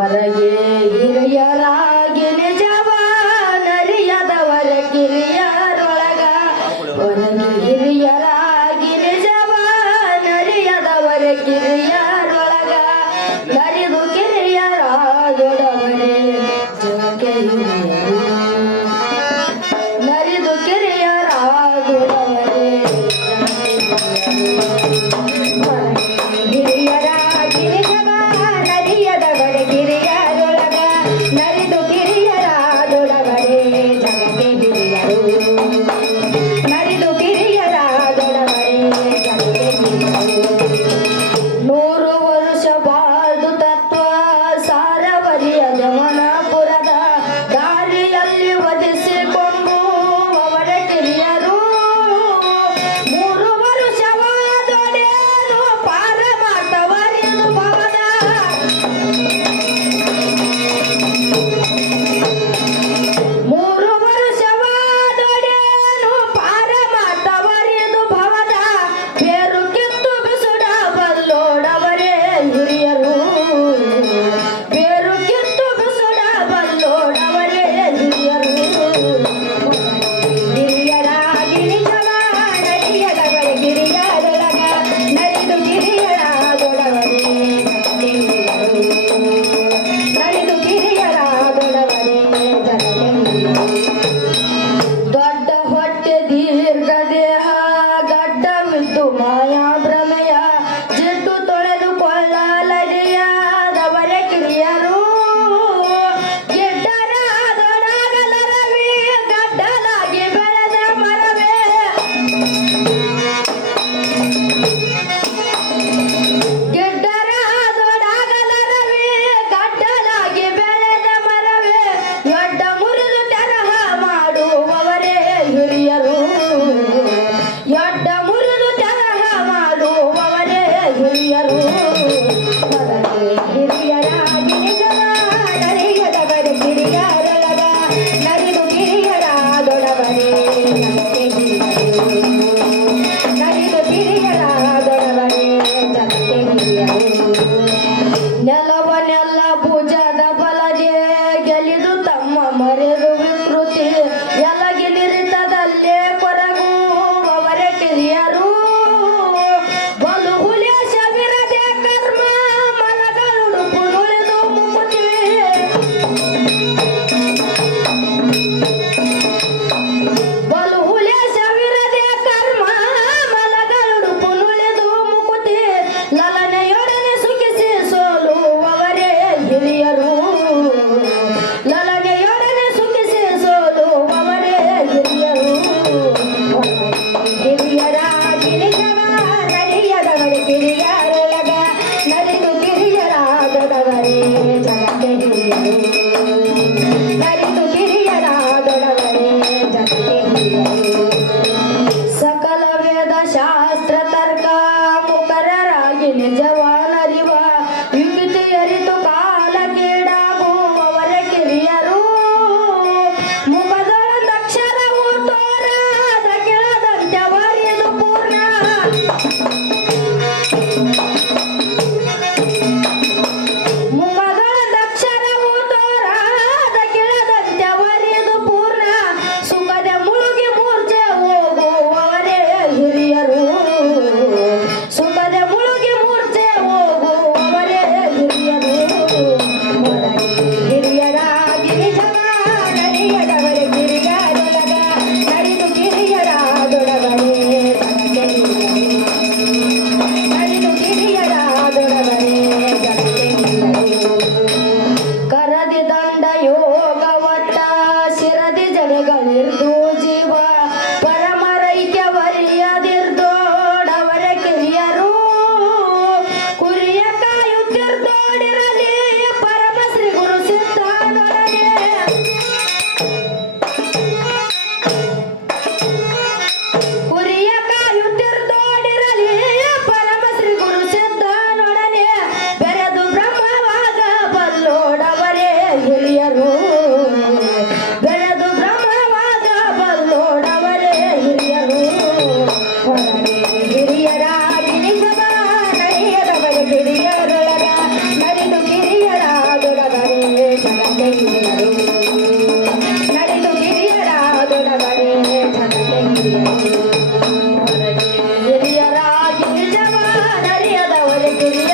வரையே. Hare शास्त्र तर्क मुकर राजन जवा Thank.